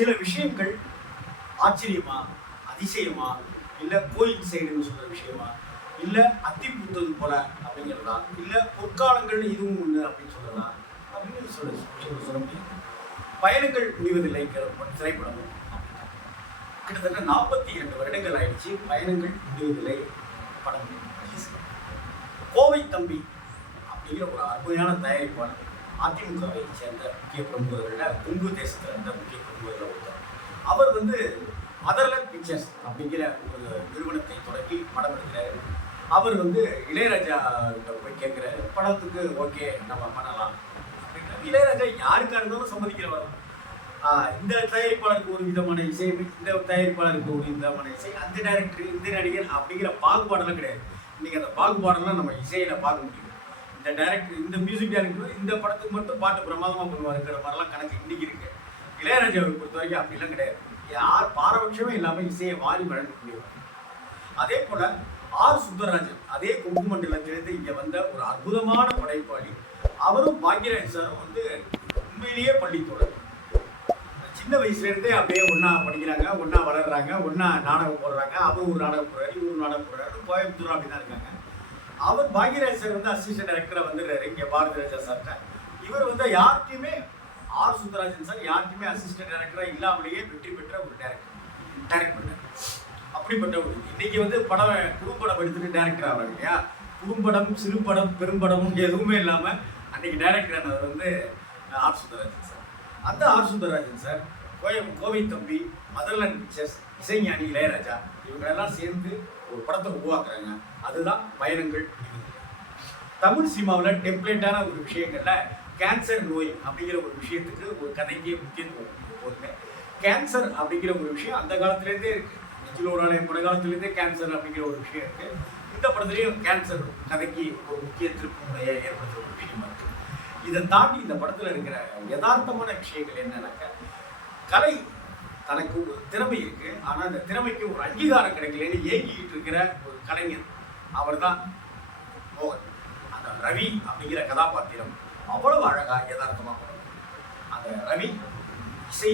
சில விஷயங்கள் ஆச்சரியமா, அதிசயமா, இல்லை கோயில் சைடுன்னு சொல்ற விஷயமா, இல்லை அத்தி பூத்தது போல அப்படிங்கிறதா, இல்லை பொற்காலங்கள் இதுவும் ஒன்று அப்படின்னு சொல்லலாம் அப்படின்னு சொல்ல முடியும். பயணங்கள் முடிவதில்லைங்கிற திரைப்படம் கிட்டத்தட்ட 42 வருடங்கள் ஆயிடுச்சு. பயணங்கள் முடிவதில்லை படம். கோவை தம்பி அப்படிங்கிற ஒரு அருமையான தயாரிப்பாளர், அதிமுகவை சேர்ந்த முக்கிய பிரமுகர்களில் கொங்கு தேசத்தில் இருந்த முக்கிய பிரமுகர்கள் ஒருத்தர். அவர் மதர்லேண்ட் பிக்சர்ஸ் அப்படிங்கிற ஒரு நிறுவனத்தை தொடங்கி படம் எடுக்கிறாரு. அவர் இளையராஜா கிட்ட போய் கேட்குறாரு, படத்துக்கு ஓகே நம்ம பண்ணலாம் அப்படிங்கிற. இளையராஜா யாருக்காக இருந்தாலும் சம்மதிக்கிறவர். இந்த தயாரிப்பாளருக்கு ஒரு விதமான இசை, இந்த தயாரிப்பாளருக்கு ஒரு விதமான இசை, அந்த டைரக்டர் இந்த நடிகர் அப்படிங்கிற பாகுபாடெல்லாம் கிடையாது. இன்னைக்கு அந்த பாகுபாடெல்லாம் நம்ம இசையில பார்க்க முடியும். இந்த டைரக்டர், இந்த மியூசிக் டைரக்டர் இந்த படத்துக்கு மட்டும் பாட்டு பிரமாதமாக பண்ணுவாருங்கிற மாதிரிலாம் கணக்கு இன்னைக்கு இருக்கு. இளையராஜாவை பொறுத்த வரைக்கும் அப்படிலாம் கிடையாது. யார் பாரபட்சமே இல்லாமல் இசையை வாரி வழங்க முடியும். அதே போல ஆர் சுந்தரராஜன், அதே கொங்கு மண்டலத்திலிருந்து இங்கே வந்த ஒரு அற்புதமான படைப்பாளி. அவரும் பாக்யராஜ் சாரும் உண்மையிலேயே பள்ளித்தோழர். சின்ன வயசுலேருந்தே அப்படியே ஒன்றா படிக்கிறாங்க, ஒன்றா வளர்றாங்க, ஒன்றா நாடகம் போடுறாங்க. அவர் ஒரு நாடகம் போடுறாரு, இவர் ஒரு நாடகம் போடுறாரு, கோயம்புத்தூர் அப்படி தான் இருக்காங்க. அவர் பாக்யராஜ் சார் அசிஸ்டன்ட் டைரக்டராக வந்துடுறாரு இங்கே பாரதி ராஜா சார்கிட்ட. இவர் யார்கிட்டையுமே, ஆர் சுந்தரராஜன் சார் யார்கிட்டையுமே அசிஸ்டன்ட் டைரக்டராக இல்லாமலேயே வெற்றி பெற்ற ஒரு டைரக்ட் பண்ணார். அப்படிப்பட்ட ஒரு இன்னைக்கு படம் குறும்படம் எடுத்துட்டு டைரக்டர் ஆகிறாங்க இல்லையா. குறும்படம், சிறுபடம், பெரும்படமும் எதுவுமே இல்லாமல் அன்னைக்கு டைரக்டர் ஆனவர் ஆர் சுந்தரராஜன் சார். அந்த ஆர் சுந்தரராஜன் சார் கோவை தம்பி, மதர்லேண்ட் பிக்சர்ஸ், இசைஞானி இளையராஜா இவங்களெல்லாம் சேர்ந்து ஒரு படத்தை உருவாக்குறாங்க. அதுதான் பயணங்கள். தமிழ் சினிமாவில் டெம்ப்ளேட்டான ஒரு விஷயங்கள்ல கேன்சர் நோய் அப்படிங்கிற ஒரு விஷயத்துக்கு ஒரு கதைக்கு முக்கியத்துவம் போதுங்க. கேன்சர் அப்படிங்கிற ஒரு விஷயம் அந்த காலத்துலேருந்தே இருக்கு. நெஞ்சிலோராலயம் பட காலத்துலேருந்தே கேன்சர் அப்படிங்கிற ஒரு விஷயம் இருக்கு. இந்த படத்துலேயும் கேன்சர் கதைக்கு ஒரு முக்கிய திருப்புமுனையை ஏற்படுத்துகிற ஒரு விஷயமா இருக்கு. இதை தாண்டி இந்த படத்தில் இருக்கிற யதார்த்தமான விஷயங்கள் என்னன்னாக்க, கலை தனக்கு ஒரு திறமை இருக்கு, ஆனால் அந்த திறமைக்கு ஒரு அங்கீகாரம் கிடைக்கலன்னு ஏங்கிக்கிட்டு இருக்கிற ஒரு கலைஞர். அவர் தான் மோகன். அந்த ரவி அப்படிங்கிற கதாபாத்திரம் அவ்வளவு அழகா யதார்த்தமாக வரும். அந்த ரவி இசை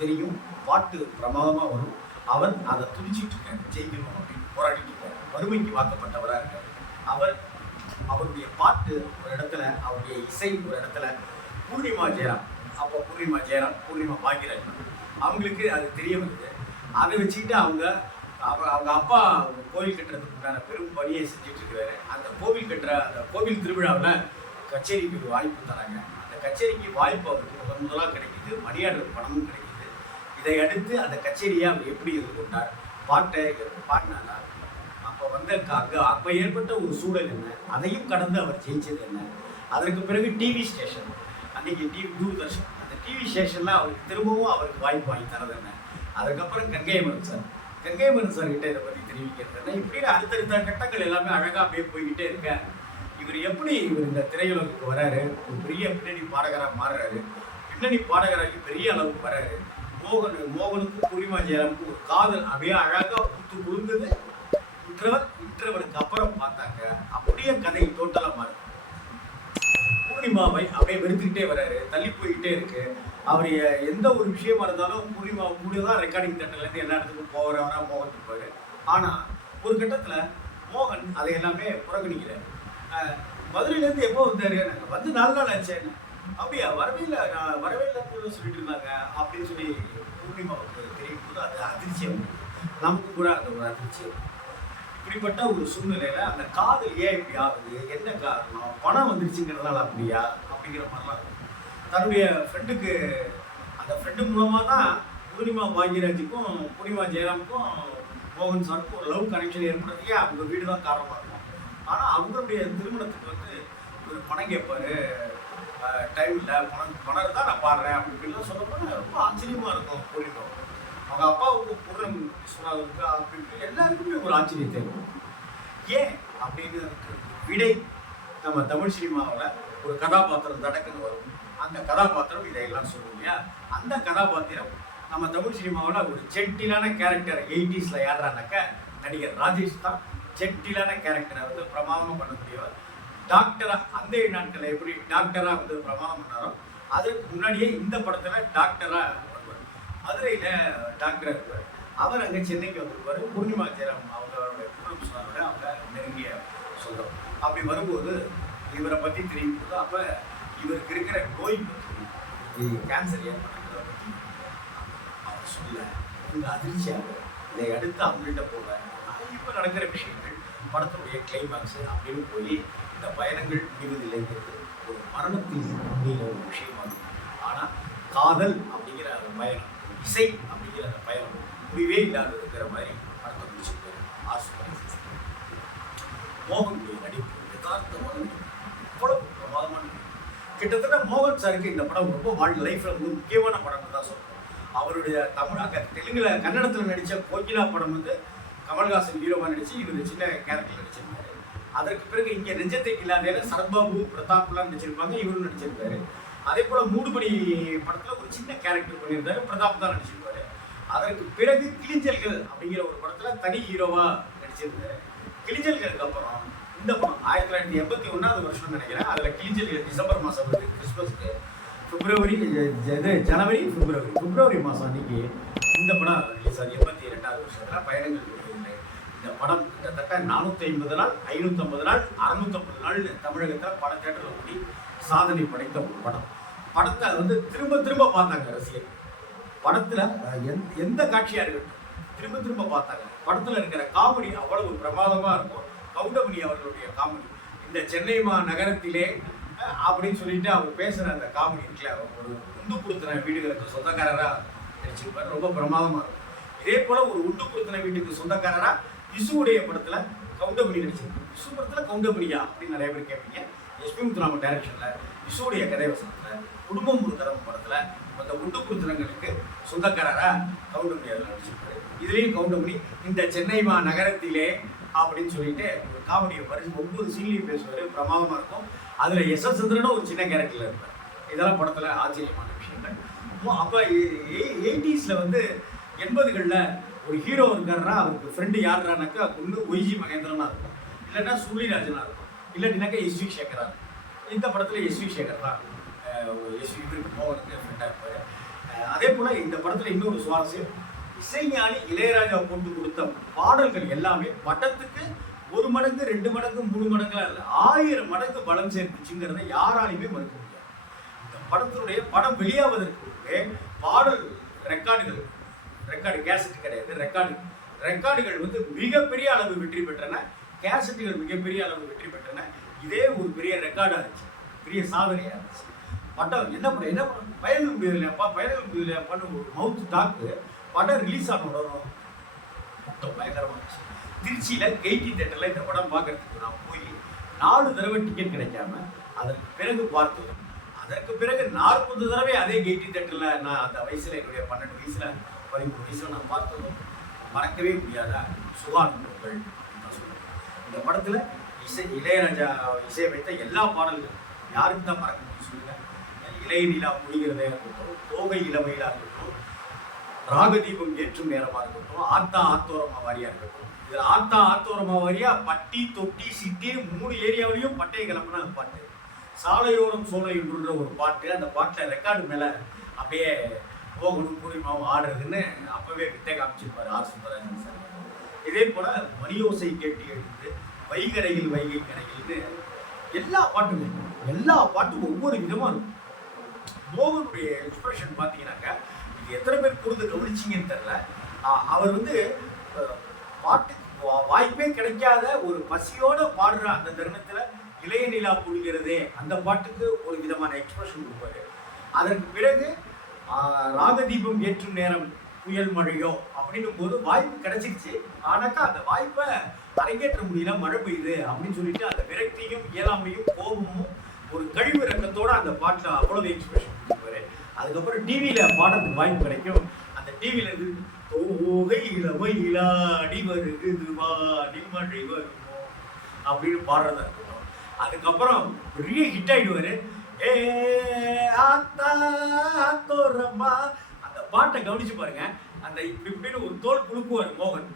தெரியும், பாட்டு பிரமாதமாக வரும். அவர் அதை துடிச்சிட்டு இருக்காரு, ஜெயிக்கணும் அப்படின்னு போராடிட்டு இருக்காரு. வறுமைக்கு வாக்கப்பட்டவராக இருக்காரு. அவருடைய பாட்டு ஒரு இடத்துல, அவருடைய இசை ஒரு இடத்துல, பூர்ணிமா ஜெயராம், அப்போ பூர்ணிமா பாக்யராஜ் அவங்களுக்கு அது தெரிய வருது. அதை வச்சுக்கிட்டு அவங்க அப்பா கோவில் கட்டுறதுக்கு உண்டான பெரும் பணியை செஞ்சுட்டு இருக்கிறாரு. அந்த கோவில் திருவிழாவில் கச்சேரிக்கு வாய்ப்பு தராங்க. அந்த கச்சேரிக்கு வாய்ப்பு அவருக்கு முதலாக கிடைக்குது, மணியாளர் பணமும் கிடைக்குது. இதை அடுத்து அந்த கச்சேரியை அவர் எப்படி எதிர்கொண்டார், பாட்டை பாடினாரா, அப்போ ஏற்பட்ட ஒரு சூழல் என்ன, அதையும் கடந்து அவர் ஜெயிச்சது என்ன. அதற்கு பிறகு டிவி ஸ்டேஷன், அன்னைக்கு தூர்தர்ஷன், அந்த டிவி ஸ்டேஷன்ல அவருக்கு திரும்பவும் அவருக்கு வாய்ப்பு வாங்கி தரது என்ன. அதுக்கப்புறம் கங்கைமரன் சார் கிட்ட இதை பற்றி தெரிவிக்கிறது என்ன. இப்படி அடுத்தடுத்த கட்டங்கள் எல்லாமே அழகாக அப்படியே போய்கிட்டே இருக்க. இவர் இந்த திரையுலகுக்கு வராரு, ஒரு பெரிய பின்னணி பாடகராக மாறுறாரு. பின்னணி பாடகராகி பெரிய அளவுக்கு வராரு. மோகனுக்கும் பூர்ணிமா ஜெயராமுக்கும் ஒரு காதல் அப்படியே அழகாக புத்து குழுங்குது. இன்றவருக்கு அப்புறம் பார்த்தாங்க அப்படியே கதை டோட்டலா மாறும். பூர்ணிமாவை அப்படியே வெறுத்துக்கிட்டே வராரு, தள்ளி போய்கிட்டே இருக்கு. அவர் எந்த ஒரு விஷயமா இருந்தாலும் பூர்ணிமா கூட தான் ரெக்கார்டிங் தேட்டர்லேருந்து எல்லா இடத்துக்கும் போகிறவரா மோகன் இருப்பாரு. ஆனால் ஒரு கட்டத்தில் மோகன் அதை எல்லாமே புறக்கணிக்கிறார். மதுரையிலேருந்து எப்போ வந்தாரு, வந்து 4 நாள் ஆச்சு, அப்படியா வரவே இல்லை, நான் வரவே இல்லைன்னு சொல்லிட்டு இருந்தாங்க அப்படின்னு சொல்லி பூர்ணிமாவுக்கு தெரியும் போது அது அதிர்ச்சியம், நமக்கு கூட அந்த ஒரு அதிர்ச்சியம். இப்படிப்பட்ட ஒரு சூழ்நிலையில அந்த காதல் ஏன் இப்படி ஆகுது, என்ன காரணம், பணம் வந்துருச்சுங்கிறதுனால அப்படியா அப்படிங்கிற மாதிரிலாம் தன்னுடைய ஃப்ரெண்டுக்கு, அந்த ஃப்ரெண்டு மூலமாக தான் பூர்ணிமா பாக்யராஜுக்கும் பூர்ணிமா ஜெயராமுக்கும் மோகன் சாருக்கும் ஒரு லவ் கனெக்ஷன் ஏற்படுறதுக்கே அவங்க வீடு தான் காரணமாக இருக்கும். ஆனால் அவங்களுடைய திருமணத்துக்கு ஒரு பணம் கேட்பாரு, டைம் இல்லை, பணம் இருந்தால் நான் பாடுறேன் அப்படின்லாம் சொல்லப்போனால் ரொம்ப ஆச்சரியமாக இருக்கும். பூர்ணிமா அவங்க அப்பாவுக்கு பூர்ணம் விஸ்வநாதனுக்கு அப்படின்னு எல்லாருக்குமே ஒரு ஆச்சரியத்தை இருக்கும். ஏன் அப்படின்னு விடை நம்ம தமிழ் சினிமாவில் ஒரு கதாபாத்திரம் தடக்குன்னு வரும். அந்த கதாபாத்திரம் இதையெல்லாம் சொல்லுவோம் இல்லையா. அந்த கதாபாத்திரம் நம்ம தமிழ் சினிமாவில் ஒரு ஜென்டிலான கேரக்டர் 80s யாருனாக்க நடிகர் ராஜேஷ் தான். ஜென்டிலான கேரக்டரை பிரமாதமாக பண்ணக்கூடியவர். டாக்டராக அந்த நாட்களில் எப்படி டாக்டராக பிரமாதம் பண்ணாரோ அதுக்கு முன்னாடியே இந்த படத்தில் டாக்டராக வருவார். மதுரையில் டாக்டர் இருப்பார். அவர் அங்கே சென்னைக்கு வந்திருப்பார். பூர்ணிமா ஜெயராம் அவங்களோட குடும்பம் சொன்னாங்க, அவங்க நெருங்கிய சொந்தம். அப்படி வரும்போது இவரை பற்றி தெரியும் போது அப்போ இவருக்கு இருக்கிற நோய் பற்றி கேன்சர் ஏற்படுறத பற்றி அவர் சொல்ல இந்த அதிர்ச்சியாக இதை அடுத்து அவங்கள்ட்ட போக இப்போ நடக்கிற விஷயங்கள் படத்துடைய கிளைமேக்ஸ் அப்படின்னு போய் இந்த பயணங்கள் முடிவதில்லைங்கிறது ஒரு மரணத்தில் அப்படிங்கிற ஒரு விஷயமாகும். ஆனால் காதல் அப்படிங்கிற அந்த பயணம், இசை அப்படிங்கிற அந்த பயணம் முடிவே இல்லாத இருக்கிற மாதிரி படத்தை முடிச்சுட்டு மோகனுடைய நடிப்பு யதார்த்தமான அவ்வளவு பிரமாதமான. கிட்டத்தட்ட மோகன் சாருக்கு இந்த படம் ரொம்ப லைஃப்ல வந்து முக்கியமான படம்னு தான் சொல்லணும். அவருடைய தெலுங்குல கன்னடத்தில் நடித்த கோகிலா படம் வந்து கமல்ஹாசன் ஹீரோவாக நடிச்சு இவர் சின்ன கேரக்டர் நடிச்சிருப்பாரு. அதற்கு பிறகு இங்கே நெஞ்சத்தை இல்லாத சரத்பாபு பிரதாப்லாம் நடிச்சிருப்பாங்க, இவரும் நடிச்சிருப்பாரு. அதே போல மூடுபடி படத்துல ஒரு சின்ன கேரக்டர் பண்ணியிருந்தாரு, பிரதாப் தான் நடிச்சிருப்பாரு. அதற்கு பிறகு கிளிஞ்சல்கள் அப்படிங்கிற ஒரு படத்துல தனி ஹீரோவா நடிச்சிருந்தாரு. கிளிஞ்சல்களுக்கு அப்புறம் இந்த படம் 1981 வருஷம் நினைக்கிறேன். அதுல கிளிஞ்சல்கள் டிசம்பர் மாசம் வருது, கிறிஸ்மஸ்க்கு பிப்ரவரி மாசம் அன்னைக்கு இந்த படம் ரிலீஸ் ஆகி 82வது வருஷத்துல பயணங்கள் இல்லை. இந்த படம் கிட்டத்தட்ட 450 நாள், 550 நாள், 650 நாள் தமிழகத்தில் பட தேட்டரில் ஓடி சாதனை படைத்த ஒரு படம். படத்தை வந்து திரும்ப திரும்ப பார்த்தாங்க ரசிகர். படத்துல எந்த காட்சியா இருக்கட்டும் திரும்ப திரும்ப பார்த்தாங்க. படத்துல இருக்கிற காமெடி அவ்வளவு பிரமாதமா இருக்கும். கவுண்டமணி அவர்களுடைய காமெடி, இந்த சென்னை நகரத்திலே அப்படின்னு சொல்லிட்டு அவர் பேசுற அந்த காமெடி இருக்குல்ல, ஒரு உண்டு கொடுத்துன வீடுகளுக்கு சொந்தக்காரரா நடிச்சிருப்பார், ரொம்ப பிரமாதமா இருக்கும். இதே போல ஒரு உண்டு கொடுத்துன வீட்டுக்கு சொந்தக்காரரா விசுவுடைய படத்துல கவுண்டமணி நடிச்சிருப்பார். விசு படத்துல கவுண்டமணியா அப்படின்னு நிறைய பேர் கேட்பீங்க. எஸ்பி முத்துராமன் டைரக்ஷன்ல விசுவுடைய கதை வசனத்துல குடும்பம் ஒரு கதவு படத்துல அந்த உண்டு கொடுத்துனங்களுக்கு சொந்தக்காரரா கவுண்டமணி அதில் நடிச்சிருப்பாரு. இதுலேயும் கவுண்டமணி இந்த சென்னை நகரத்திலே அப்படின்னு சொல்லிட்டு ஒரு காமெடியை பரிசு ஒவ்வொரு சீன்லையும் பேசுவார், பிரமாதமாக இருக்கும். அதில் எஸ்.எஸ். சந்திரனும் ஒரு சின்ன கேரக்டரில் இருப்பார். இதெல்லாம் படத்தில் ஆச்சரியமான விஷயங்கள். அப்போ 80s வந்து 80களில் ஒரு ஹீரோ இருக்காருன்னா அவருக்கு ஃப்ரெண்டு யாருனாக்கா ஒன்று ஒய்ஜி மகேந்திரனா இருக்கும், இல்லைன்னா சுருளிராஜனா இருக்கும், இல்லாட்டினாக்கா எஸ்.வி. சேகரா இருக்கும். இந்த படத்தில் எஸ்.வி. சேகர் தான் எஸ்.வி. மோகனுக்கு ஃப்ரெண்டாக இருப்பார். அதே போல் இந்த படத்தில் இன்னொரு சுவாரஸ்யம், இசைஞானி இளையராஜா போட்டு கொடுத்த பாடல்கள் எல்லாமே படத்துக்கு 1 மடங்கு 2 மடங்கு 3 மடங்குலாம் இல்லை, 1000 மடங்கு பலம் சேர்த்துச்சுங்கிறத யாராலையுமே மறுக்க முடியாது. இந்த படத்தினுடைய படம் வெளியாவதற்கு பாடல் ரெக்கார்டு கேசட் கிடையாது, ரெக்கார்டுகள் வந்து மிகப்பெரிய அளவு வெற்றி பெற்றன, கேசட்டுகள் மிகப்பெரிய அளவு வெற்றி பெற்றன. இதே ஒரு பெரிய ரெக்கார்டாக இருந்துச்சு, பெரிய சாதனையாக இருந்துச்சு. படம் என்ன படம் பயணம் முடியலையாப்பான்னு ஒரு மவுத் டாக்கு படம் ரிலீஸ் ஆன உடனும் பயங்கரமாக இருந்துச்சு. திருச்சியில் கெய்டி தேட்டரில் இந்த படம் பார்க்கறதுக்கு நான் போய் 4 தடவை டிக்கெட் கிடைக்காம அதற்கு பிறகு பார்த்தோம். அதற்கு பிறகு 40 தடவை அதே கெய்டி தேட்டரில் நான் அந்த வயசில் என்னுடைய 12 வயசில் 13 வயசில் நான் பார்த்ததும் மறக்கவே முடியாத சுகானுபவங்கள் நான் சொல்லுவேன். இந்த படத்தில் இளையராஜா இசையமைத்த எல்லா பாடல்களும் யாருக்கு தான் மறக்க முடியும் சொல்லுங்க. இளைய நிலா முடிகிறதே இருக்கட்டும், தோகை இளமையிலாக இருக்கட்டும், ராகதீபம் ஏற்றும் நேரமாக இருக்கட்டும், ஆத்தா ஆத்தோரமா வாரியா இருக்கட்டும். இதில் ஆத்தா ஆத்தோரமா வாரியா பட்டி தொட்டி சிட்டி 3 ஏரியாவிலையும் பட்டையை கிளம்புனா பாட்டு, சாலையோரம் சோலையுன்ற ஒரு பாட்டு. அந்த பாட்டில் ரெக்கார்டு மேலே அப்படியே போகணும் பூர்ணிமாவும் ஆடுறதுன்னு அப்பவே விட்டே காமிச்சிருப்பாரு ஆர் சுந்தரராஜன் சார். இதே போல மணியோசை கேட்டு எடுத்து வைகரையில் வைகை கரையில்னு எல்லா பாட்டும் ஒவ்வொரு விதமாக இருக்கும். மோகனுடைய எக்ஸ்பிரஷன் பார்த்தீங்கன்னாக்கா இது எத்தனை பேர் பொறுத்து கவனிச்சிங்கன்னு தெரியல. அவர் வந்து பாட்டுக்கு வாய்ப்பே கிடைக்காத ஒரு பசியோட பாடுற அந்த தருணத்தில் இளைய நிலா புரிகிறதே அந்த பாட்டுக்கு ஒரு விதமான எக்ஸ்பிரஷன் கொடுப்பாரு. அதற்கு பிறகு ராகதீபம் ஏற்றும் நேரம் புயல் மழையோ அப்படின்னும் போது வாய்ப்பு கிடைச்சிருச்சு, ஆனாக்கா அந்த வாய்ப்பை அரங்கேற்ற முடியல, மழை பெய்யுது அப்படின்னு சொல்லிட்டு அந்த விரக்தியும் இயலாமையும் கோபமும் ஒரு கழிவு இறக்கத்தோட அந்த பாட்டில் அவ்வளவு எக்ஸ்பிரஷன் கொடுப்பாரு. அதுக்கப்புறம் டிவியில் பாடுறதுக்கு வாய்ப்பு கிடைக்கும். அந்த டிவியில் இருந்து தோகை இளமையிலாடி வருகுது வாடி மழை வருமோ அப்படின்னு பாடுறதா இருக்கட்டும். அதுக்கப்புறம் பெரிய ஹிட் ஆயிடுவாரு, ஏ ஆத்தா ஆத்தோரம்மா. அந்த பாட்டை கவனிச்சு பாருங்க, அந்த இப்படின்னு ஒரு தோல் குழுக்குவார் மோகன்,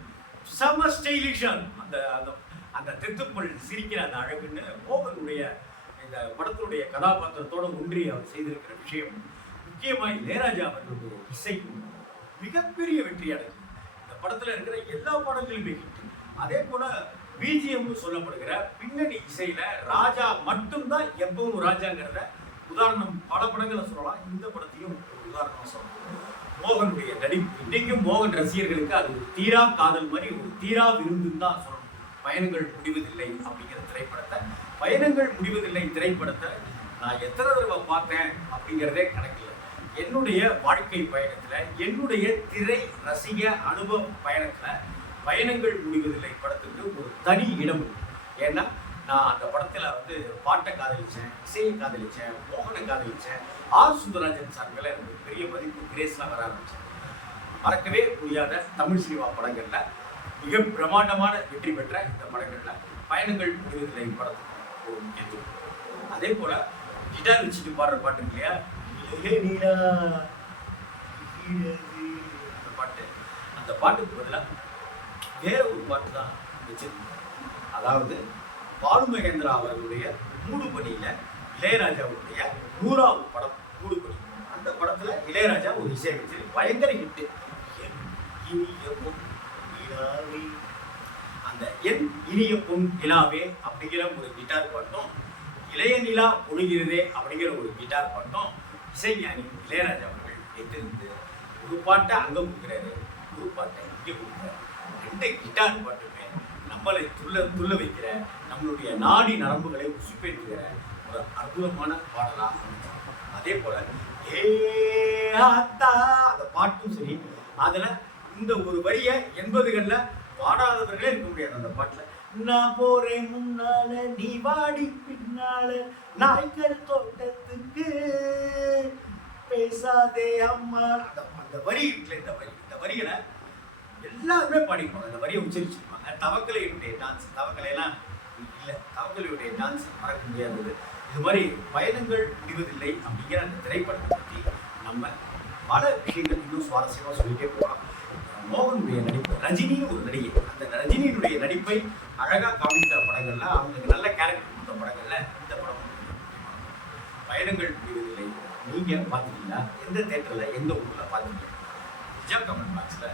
செம ஸ்டைலிஷா. அந்த அந்த தெத்துப்பல் சிரிக்கிற அந்த அழகுன்னு மோகனுடைய இந்த படத்தினுடைய கதாபாத்திரத்தோட ஒன்றி அவர் செய்திருக்கிற விஷயம். முக்கியமாக இளையராஜா அவர்களுடைய இசை மிகப்பெரிய வெற்றி அடைஞ்சது. இந்த படத்துல இருக்கிற எல்லா பாடல்களுமே ஹிட். அதே போல பிஜிஎம் சொல்லப்படுகிற பின்னணி இசையில ராஜா மட்டும்தான் எப்பவும் ராஜாங்கிறத உதாரணம் பல படங்களை சொல்லலாம். இந்த படத்தையும் ஒரு உதாரணமா சொல்லலாம். மோகனுடைய நடிப்பு இன்னைக்கும் மோகன் ரசிகர்களுக்கு அது ஒரு தீரா காதல் மாதிரி, ஒரு தீரா விருந்துன்னு தான் சொல்லணும். பயணங்கள் முடிவதில்லை அப்படிங்கிற திரைப்படத்தை, பயணங்கள் முடிவதில்லை திரைப்படத்தை நான் எத்தனை தடவை பார்த்தேன் அப்படிங்கிறதே கணக்கில்லை. என்னுடைய வாழ்க்கை பயணத்துல, என்னுடைய திரை ரசிக அனுபவ பயணத்துல பயணங்கள் முடிவதில்லை படத்துக்கு ஒரு தனி இடம். ஏன்னா நான் அந்த படத்துல பாட்டை காதலிச்சேன், இசையை காதலிச்சேன், மோகனை காதலிச்சேன். ஆர் சுந்தரராஜன் சார் மேல எனக்கு பெரிய மதிப்பு, கிரேஸ்லாம் வர ஆரம்பிச்சேன். மறக்கவே முடியாத தமிழ் சினிமா படங்கள்ல மிக பிரமாண்டமான வெற்றி பெற்ற இந்த படங்கள்ல பயணங்கள் முடிவதில்லை படத்துக்கு ஒரு முக்கியத்துவம். அதே போல கிட்டார் வச்சுட்டு பாடுற பாட்டு இல்லையா, அந்த பாட்டுக்கு பதிலாக வேற ஒரு பாட்டு தான் வச்சிருக்கோம். அதாவது பாலு மகேந்திரா அவர்களுடைய மூடுபனியில இளையராஜாவுடைய 100வது படம் மூடுபனி. அந்த படத்துல இளையராஜா ஒரு இசை வச்சு பயங்கர ஹிட்டு. அந்த என் இனிய பொன் நிலாவே அப்படிங்கிற ஒரு கிட்டார் பாட்டும், இளைய நிலா பொழுகிறதே அப்படிங்கிற ஒரு கிட்டார் பாட்டும் இசைஞானி இளையராஜா அவர்கள் வைத்திருந்து ஒரு பாட்டை அங்க கொடுக்குறாரு, ஒரு பாட்டை இங்கே கொடுக்குறாரு. 2 கிட்டார் பாட்டுமே நம்மளை துள்ள வைக்கிற, நம்மளுடைய நாடி நரம்புகளை உசுப்பேற்றுகிற ஒரு அற்புதமான பாடலா. அதே போல அந்த பாட்டும் சரி, அதுல இந்த ஒரு வரிய 80களில் பாடாதவர்களே இருக்க முடியாது. அந்த பாட்டுல நான் போறேன் முன்னால நீ வாடி பின்னால நாய்க்கர் தோட்டத்துக்கு பேசாதே அம்மா, அந்த வரி இருக்குல்ல, இந்த வரிகளை எல்லாருமே பாடிப்பாங்க. அந்த வரியை உச்சரிச்சிருப்பாங்க. தவக்கலையுடைய டான்ஸ், தவக்கலையெல்லாம் இல்லை, தவக்கலையுடைய டான்ஸ் மறக்க முடியாதது. இது மாதிரி பயணங்கள் முடிவதில்லை அப்படிங்கிற அந்த திரைப்படத்தை பற்றி நம்ம பல விஷயங்கள் இன்னும் சுவாரஸ்யமாக சொல்லிட்டே போகலாம். மோகனுடைய நடிப்பு, ரஜினியும் ஒரு நடிகை, அந்த ரஜினியினுடைய நடிப்பை அழகாக காமித்த படங்கள்ல, அவங்களுக்கு நல்ல கேரக்டர் கொடுத்த படங்கள்ல இந்த படம் பயணங்கள் முடிவதில்லை. நீங்க பார்த்தீங்கன்னா எந்த தேட்டர்ல, எந்த ஊர்ல பார்த்தீங்க? நிஜா கமெண்ட் பாக்ஸ்ல